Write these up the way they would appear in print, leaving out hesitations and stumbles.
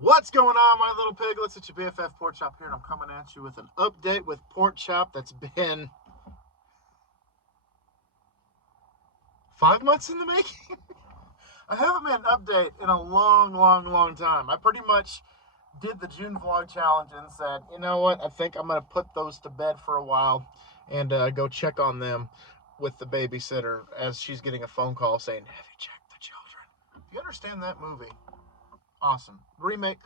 What's going on, my little piglets? It's your BFF Pork Chop here, and I'm coming at you with an update with Pork Chop that's been 5 months in the making. I haven't made an update in a long time. I pretty much did the June vlog challenge and said, you know what? I think I'm going to put those to bed for a while and go check on them with the babysitter as she's getting a phone call saying, have you checked the children? Do you understand that movie? Awesome. Remake,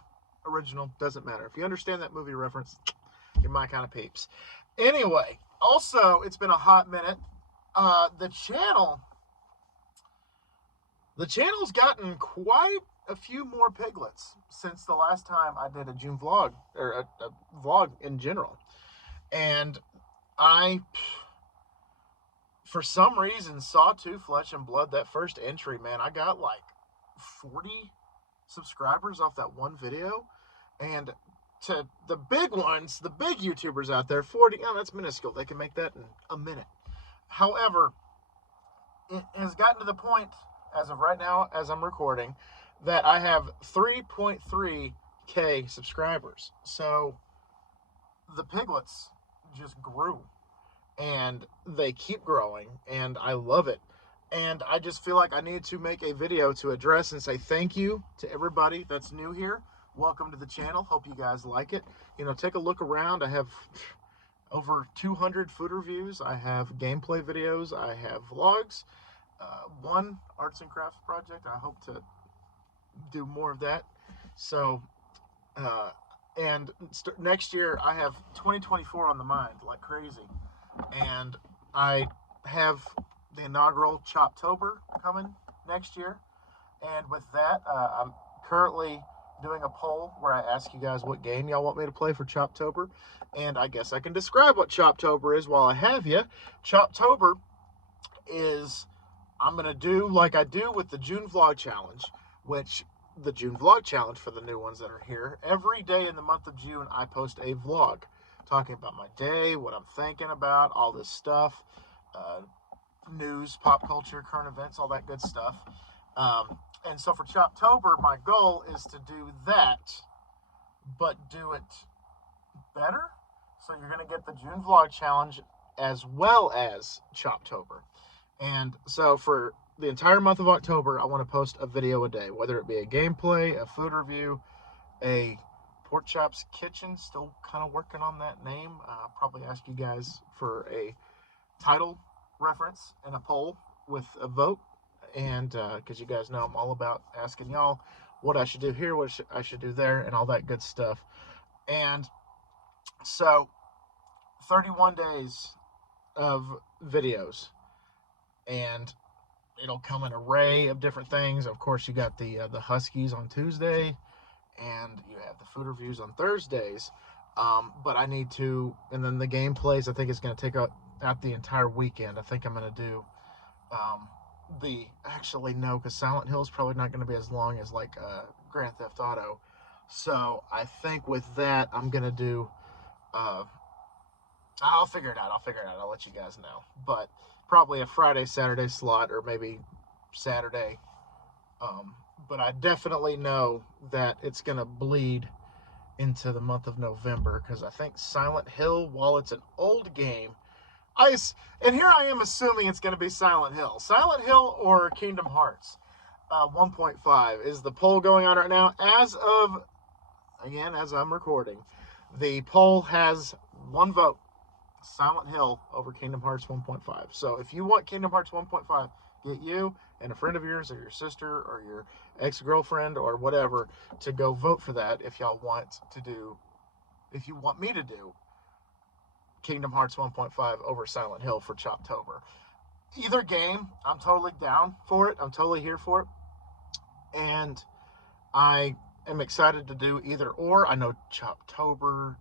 original, doesn't matter. If you understand that movie reference, you're my kind of peeps. Anyway, also, it's been a hot minute. The channel's gotten quite a few more piglets since the last time I did a June vlog, or a vlog in general. And I, for some reason, Sawtooth Flesh and Blood, that first entry, man, I got like 40 subscribers off that one video. And to the big ones, the big YouTubers out there, 40, that's minuscule. They can make that in a minute. However, it has gotten to the point, as of right now, as I'm recording, that I have 3.3K subscribers. So the piglets just grew, and they keep growing, and I love it. And I just feel like I need to make a video to address and say thank you to everybody that's new here. Welcome to the channel. Hope you guys like it. You know, take a look around. I have over 200 food reviews. I have gameplay videos. I have vlogs. One arts and crafts project. I hope to do more of that. So, and next year I have 2024 on the mind like crazy. And I have the inaugural Choptober coming next year. And with that, I'm currently doing a poll where I ask you guys what game y'all want me to play for Choptober. And I guess I can describe what Choptober is while I have you. Choptober is, I'm going to do like I do with the June Vlog Challenge, which the June Vlog Challenge, for the new ones that are here, every day in the month of June, I post a vlog talking about my day, what I'm thinking about, all this stuff, news, pop culture, current events, all that good stuff. And so for Choptober, my goal is to do that, but do it better. So you're going to get the June Vlog Challenge as well as Choptober. And so for the entire month of October, I want to post a video a day, whether it be a gameplay, a food review, a Pork Chop's Kitchen, still kind of working on that name. I'll probably ask you guys for a title reference and a poll with a vote. And because you guys know I'm all about asking y'all what I should do here, what I should do there, and all that good stuff. And so 31 days of videos, and it'll come an array of different things. Of course, you got the Huskies on Tuesday, and you have the food reviews on Thursdays. But I need to, and then the gameplays, I think it's going to take out the entire weekend. I think I'm going to do actually no, because Silent Hill is probably not going to be as long as like Grand Theft Auto. So I think with that, I'm going to do, I'll figure it out. I'll let you guys know. But probably a Friday, Saturday slot, or maybe Saturday. But I definitely know that it's going to bleed into the month of November, because I think Silent Hill, while it's an old game, and here I am assuming it's going to be Silent Hill. Silent Hill or Kingdom Hearts 1.5 is the poll going on right now. As I'm recording, the poll has one vote: Silent Hill over Kingdom Hearts 1.5. So if you want Kingdom Hearts 1.5, get you and a friend of yours, or your sister, or your ex-girlfriend, or whatever, to go vote for that if you want me to do Kingdom Hearts 1.5 over Silent Hill for Choptober. Either game, I'm totally down for it. I'm totally here for it. And I am excited to do either or. I know Choptober,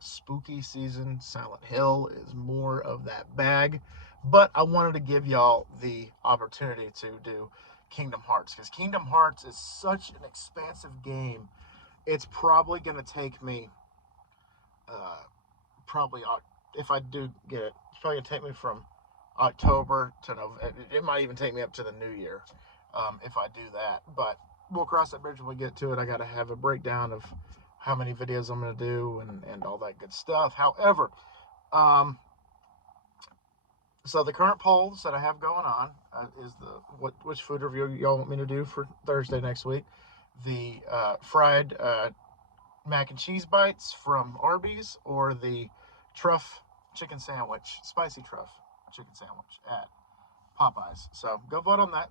spooky season, Silent Hill is more of that bag. But I wanted to give y'all the opportunity to do Kingdom Hearts, because Kingdom Hearts is such an expansive game. It's probably going to take me, if I do get it, it's probably going to take me from October to November. It might even take me up to the new year if I do that. But we'll cross that bridge when we get to it. I got to have a breakdown of how many videos I'm going to do and all that good stuff. However, um, so the current polls that I have going on is which food review y'all want me to do for Thursday next week. The fried mac and cheese bites from Arby's, or the truff chicken sandwich, spicy truff chicken sandwich at Popeyes. So go vote on that.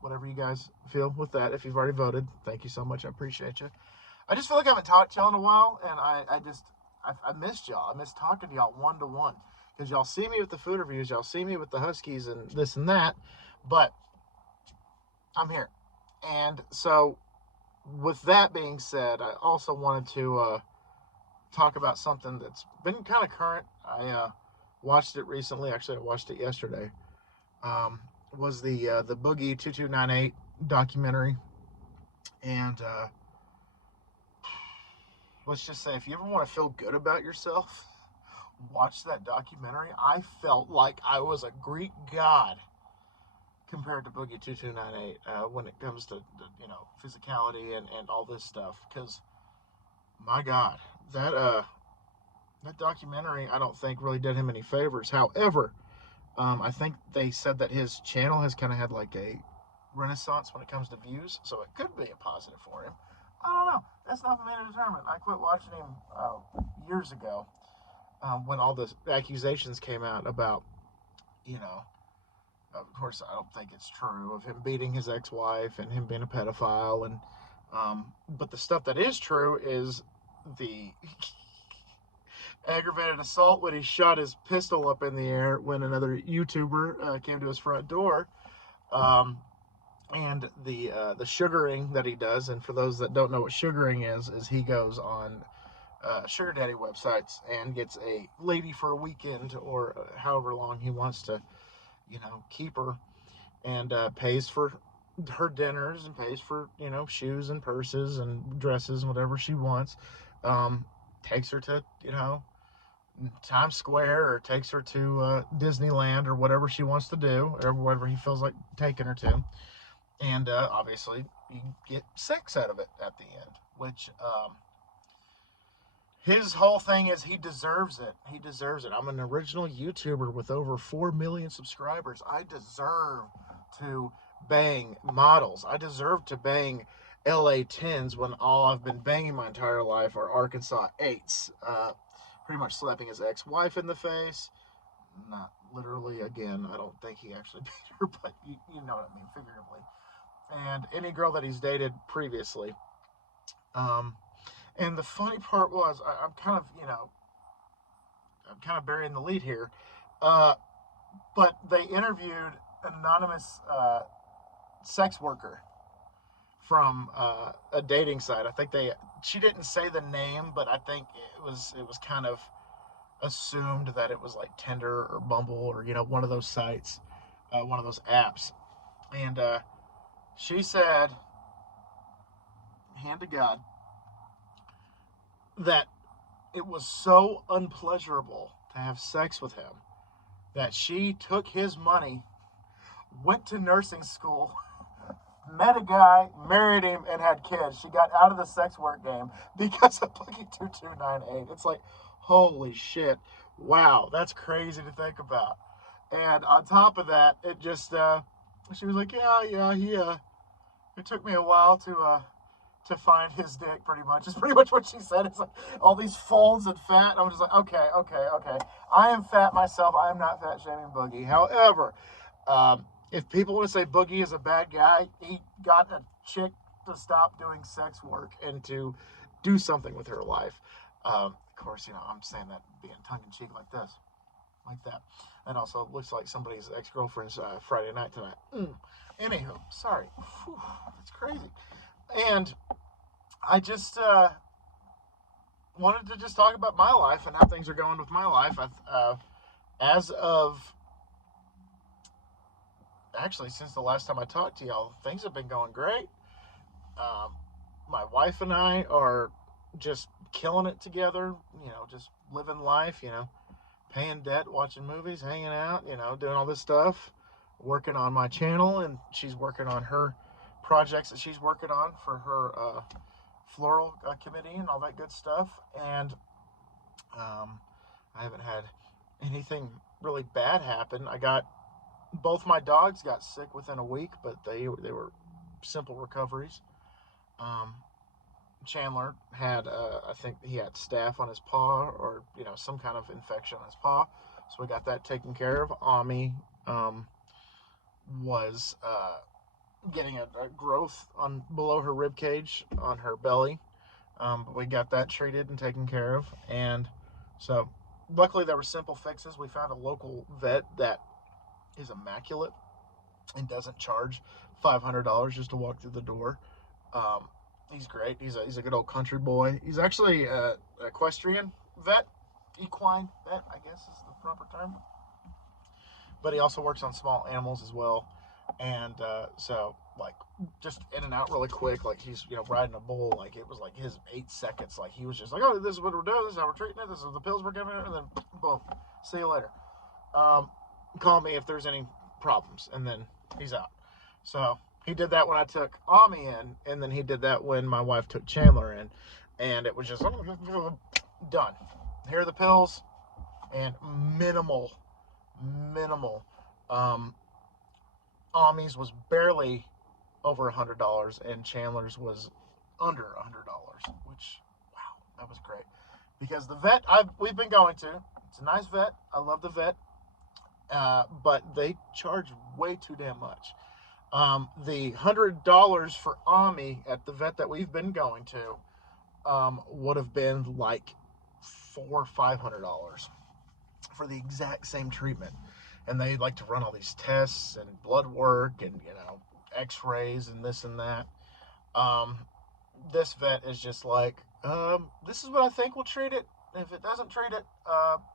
Whatever you guys feel with that. If you've already voted, thank you so much. I appreciate you. I just feel like I haven't talked to y'all in a while, and I missed y'all. I missed talking to y'all one-to-one, because y'all see me with the food reviews, y'all see me with the Huskies and this and that, but I'm here. And so with that being said, I also wanted to talk about something that's been kind of current. I watched it recently. Actually, I watched it yesterday. Was the Boogie 2298 documentary, and let's just say, if you ever want to feel good about yourself, watch that documentary. I felt like I was a Greek god compared to Boogie 2298 when it comes to physicality and all this stuff. Because my God, that documentary, I don't think really did him any favors. However, I think they said that his channel has kind of had like a renaissance when it comes to views, so it could be a positive for him. I don't know. That's not for me to determine. I quit watching him years ago when all the accusations came out about, of course, I don't think it's true, of him beating his ex-wife and him being a pedophile, and but the stuff that is true is the aggravated assault when he shot his pistol up in the air when another YouTuber came to his front door, and the sugaring that he does. And for those that don't know what sugaring is he goes on sugar daddy websites and gets a lady for a weekend, or however long he wants to, keep her, and pays for her dinners and pays for shoes and purses and dresses and whatever she wants. Takes her to Times Square, or takes her to Disneyland, or whatever she wants to do, or whatever he feels like taking her to. And obviously, you get sex out of it at the end, which his whole thing is he deserves it. He deserves it. I'm an original YouTuber with over 4 million subscribers. I deserve to bang models. I deserve to bang LA 10s when all I've been banging my entire life are Arkansas 8s. Pretty much slapping his ex-wife in the face. Not literally, again. I don't think he actually beat her, but you know what I mean, figuratively. And any girl that he's dated previously. And the funny part was, I'm kind of burying the lead here, but they interviewed an anonymous sex worker from a dating site. I think she didn't say the name, but I think it was kind of assumed that it was like Tinder or Bumble, or one of those sites, one of those apps. And she said, hand to God, that it was so unpleasurable to have sex with him that she took his money, went to nursing school, met a guy, married him, and had kids. She got out of the sex work game because of Boogie 2298. It's like, holy shit. Wow, that's crazy to think about. And on top of that, it just, she was like, it took me a while to find his dick, pretty much. It's pretty much what she said. It's like all these folds and fat. I'm just like, okay. I am fat myself. I am not fat shaming Boogie. However, if people want to say Boogie is a bad guy, he got a chick to stop doing sex work and to do something with her life. Of course, I'm saying that being tongue-in-cheek like this. Like that. And also, it looks like somebody's ex-girlfriend's Friday night tonight. Anywho, sorry. Whew, that's crazy. And I just wanted to just talk about my life and how things are going with my life. As of, actually, since the last time I talked to y'all, things have been going great. My wife and I are just killing it together, just living life, paying debt, watching movies, hanging out, doing all this stuff, working on my channel, and she's working on her projects that she's working on for her floral committee and all that good stuff. And I haven't had anything really bad happen. Both my dogs got sick within a week, but they were simple recoveries. Um, Chandler had, I think he had staph on his paw, or some kind of infection on his paw, so we got that taken care of. Ami was getting a growth on below her rib cage on her belly, but we got that treated and taken care of, and so luckily there were simple fixes. We found a local vet that is immaculate and doesn't charge $500 just to walk through the door. He's great. He's a good old country boy. He's actually a equestrian vet, equine vet, I guess is the proper term. But he also works on small animals as well. And so, like, just in and out really quick. Like, he's riding a bull. Like, it was like his 8 seconds. Like, he was just like, oh, this is what we're doing. This is how we're treating it. This is the pills we're giving it. And then, boom, see you later. Call me if there's any problems. And then he's out. So he did that when I took Ami in, and then he did that when my wife took Chandler in, and it was just done. Here are the pills, and minimal. Ami's was barely over $100, and Chandler's was under $100, which, wow, that was great. Because the vet we've been going to, it's a nice vet. I love the vet, but they charge way too damn much. The $100 for Ami at the vet that we've been going to would have been like $400 or $500 for the exact same treatment. And they like to run all these tests and blood work and x-rays and this and that. This vet is just like, this is what I think will treat it. If it doesn't treat it,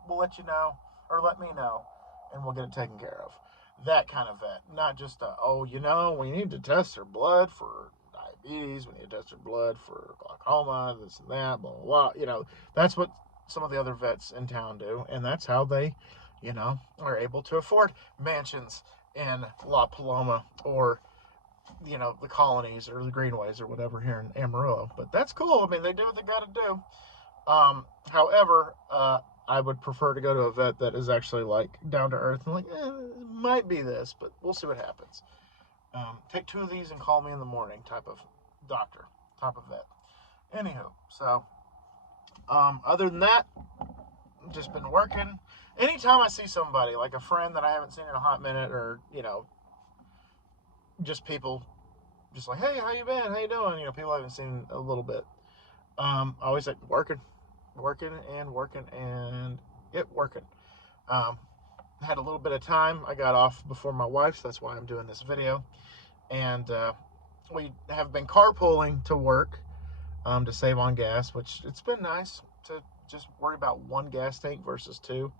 we'll let you know, or let me know, and we'll get it taken care of. That kind of vet, not just we need to test her blood for diabetes, we need to test her blood for glaucoma, this and that, blah blah blah. That's what some of the other vets in town do, and that's how they, are able to afford mansions in La Paloma or the colonies or the Greenways or whatever here in Amarillo. But that's cool. I mean, they do what they got to do. However, I would prefer to go to a vet that is actually like down to earth and like, it might be this, but we'll see what happens. Take 2 of these and call me in the morning type of doctor, type of vet. Anywho, so other than that, just been working. Anytime I see somebody, like a friend that I haven't seen in a hot minute, or just people, just like, hey, how you been? How you doing? People I haven't seen a little bit. I always like working and working. Had a little bit of time. I got off before my wife, so that's why I'm doing this video. And we have been carpooling to work to save on gas, which it's been nice to just worry about 1 gas tank versus 2.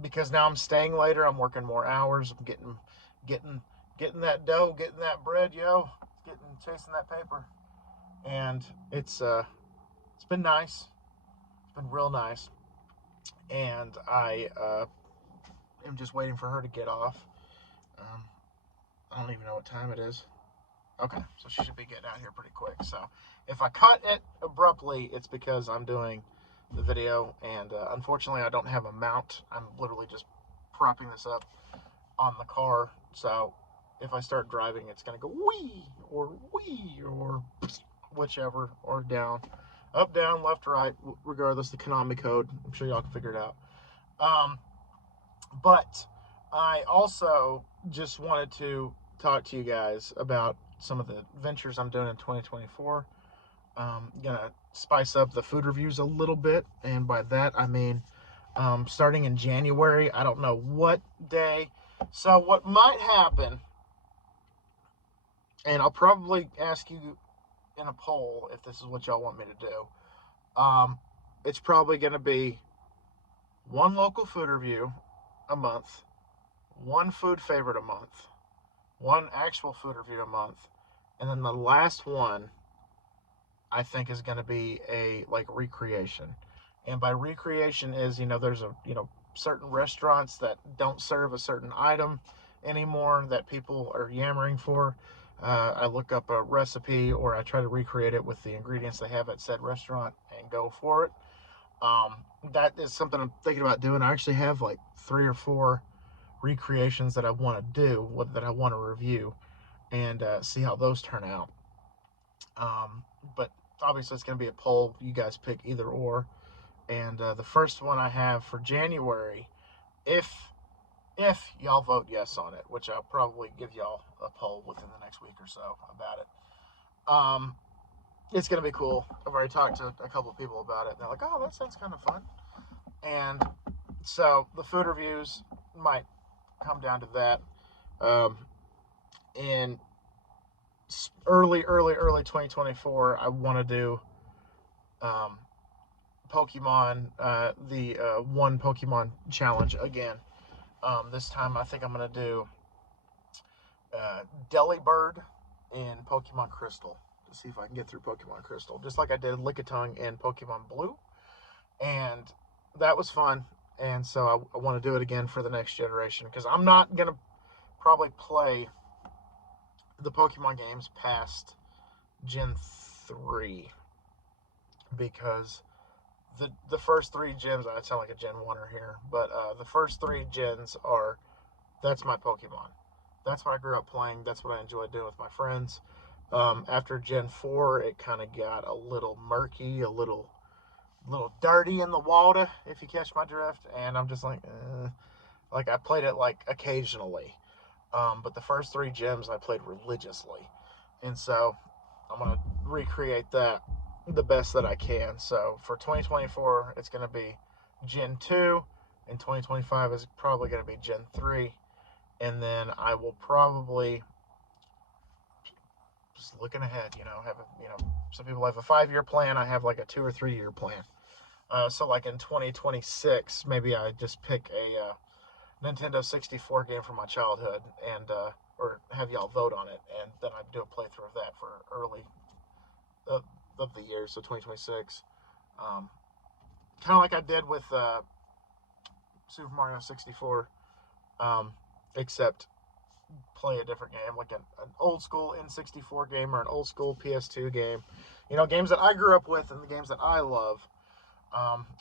Because now I'm staying later. I'm working more hours. I'm getting that dough, getting that bread, chasing that paper. And it's been nice. It's been real nice. And I am just waiting for her to get off. I don't even know what time it is. Okay, so she should be getting out here pretty quick. So if I cut it abruptly, it's because I'm doing the video, and unfortunately I don't have a mount. I'm literally just propping this up on the car, so if I start driving, it's gonna go wee or whichever, or down, up, down, left, right, regardless, the Konami code. I'm sure y'all can figure it out. But I also just wanted to talk to you guys about some of the ventures I'm doing in 2024. Gonna spice up the food reviews a little bit, and by that I mean starting in January. I don't know what day. So what might happen, and I'll probably ask you in a poll if this is what y'all want me to do. It's probably going to be 1 local food review a month, 1 food favorite a month, 1 actual food review a month, and then the last one I think is going to be a recreation. And by recreation is, there's certain restaurants that don't serve a certain item anymore that people are yammering for. I look up a recipe or I try to recreate it with the ingredients they have at said restaurant and go for it. Um, that is something I'm thinking about doing. I actually have like 3 or 4 recreations that I want to do, that I want to review, and see how those turn out. But obviously, it's going to be a poll. You guys pick either or. And the first one I have for January, if if y'all vote yes on it, which I'll probably give y'all a poll within the next week or so about it. It's gonna be cool. I've already talked to a couple of people about it, and they're like, "Oh, that sounds kind of fun." And so the food reviews might come down to that. Um, in early 2024, I want to do um, Pokemon, the one Pokemon challenge again. This time, I think I'm gonna do Delibird in Pokemon Crystal to see if I can get through Pokemon Crystal, just like I did Lickitung in Pokemon Blue, and that was fun. And so I want to do it again for the next generation because I'm not gonna probably play the Pokemon games past Gen 3 because the first 3 gens, I sound like a Gen 1er here, but the first 3 gens are, that's my Pokemon. That's what I grew up playing. That's what I enjoyed doing with my friends. After Gen 4, it kind of got a little murky, a little dirty in the water, if you catch my drift. And I'm just like I played it like occasionally. But the first 3 gems I played religiously. And so I'm going to recreate that the best that I can. So for 2024, it's going to be Gen 2, and 2025 is probably going to be Gen 3. And then I will probably, just looking ahead, have some people have a 5-year plan. I have like a 2 or 3 year plan. So like in 2026, maybe I just pick a Nintendo 64 game from my childhood and or have y'all vote on it, and then I do a playthrough of that for early of the year, so 2026. Kind of like I did with Super Mario 64, um, except play a different game, like an old school N64 game or an old school PS2 game. Games that I grew up with and the games that I love.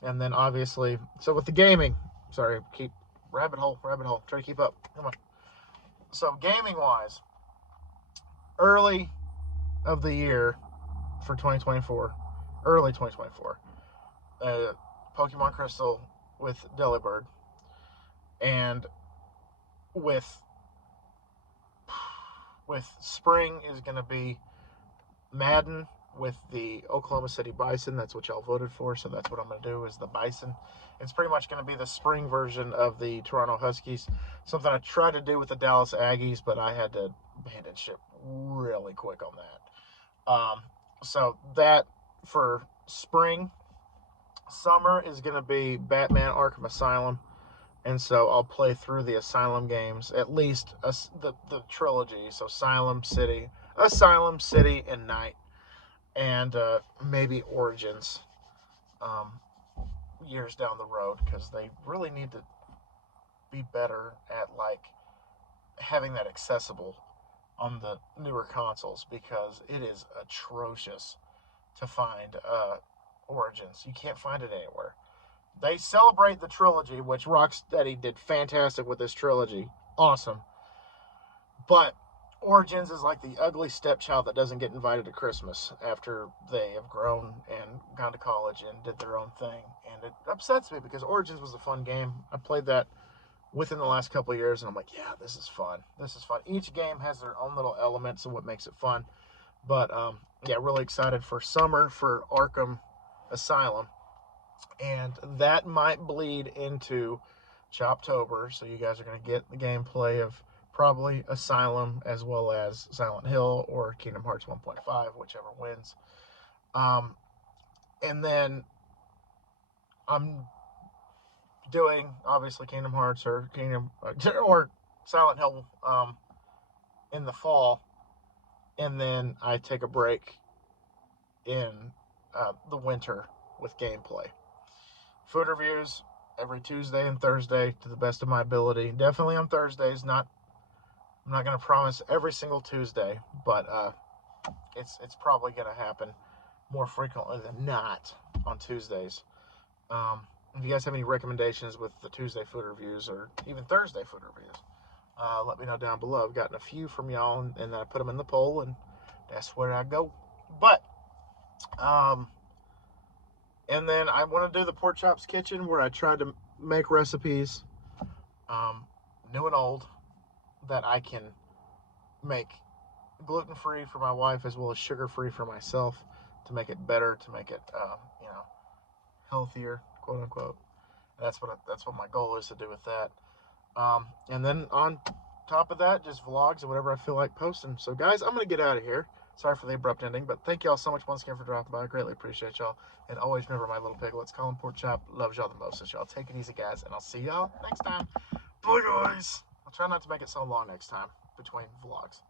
And then obviously, so with the gaming, sorry, keep rabbit hole, try to keep up. Come on. So gaming wise, early of the year for 2024, early 2024, Pokemon Crystal with Delibird, and with spring is going to be Madden with the Oklahoma City Bison. That's what y'all voted for, so that's what I'm going to do is the Bison. It's pretty much going to be the spring version of the Toronto Huskies. Something I tried to do with the Dallas Aggies, but I had to abandon ship really quick on that. So that for spring. Summer is going to be Batman Arkham Asylum. And so I'll play through the Asylum games, at least the trilogy. So Asylum City, and Night, and maybe Origins um, years down the road, because they really need to be better at like having that accessible on the newer consoles, because it is atrocious to find Origins. You can't find it anywhere. They celebrate the trilogy, which Rocksteady did fantastic with this trilogy. Awesome. But Origins is like the ugly stepchild that doesn't get invited to Christmas after they have grown and gone to college and did their own thing. And it upsets me because Origins was a fun game. I played that within the last couple of years, and I'm like, yeah, this is fun. This is fun. Each game has their own little elements of what makes it fun. But yeah, really excited for summer for Arkham Asylum. And that might bleed into Choptober, so you guys are going to get the gameplay of probably Asylum as well as Silent Hill or Kingdom Hearts 1.5, whichever wins. And then I'm doing obviously Kingdom Hearts or or Silent Hill in the fall, and then I take a break in the winter with gameplay. Food reviews every Tuesday and Thursday to the best of my ability. Definitely on Thursdays, not I'm not going to promise every single Tuesday, but it's probably going to happen more frequently than not on Tuesdays. If you guys have any recommendations with the Tuesday food reviews or even Thursday food reviews, let me know down below. I've gotten a few from y'all, and I put them in the poll, and that's where I go. But, and then I want to do the Pork Chops Kitchen, where I tried to make recipes, new and old, that I can make gluten-free for my wife as well as sugar-free for myself, to make it better, to make it, healthier, quote unquote. And that's what my goal is to do with that. And then on top of that, just vlogs and whatever I feel like posting. So guys, I'm gonna get out of here. Sorry for the abrupt ending, but thank y'all so much once again for dropping by. I greatly appreciate y'all. And always remember, my little piglets, Colin Pork Chop loves y'all the most. So y'all take it easy, guys, and I'll see y'all next time. Bye, guys. I'll try not to make it so long next time between vlogs.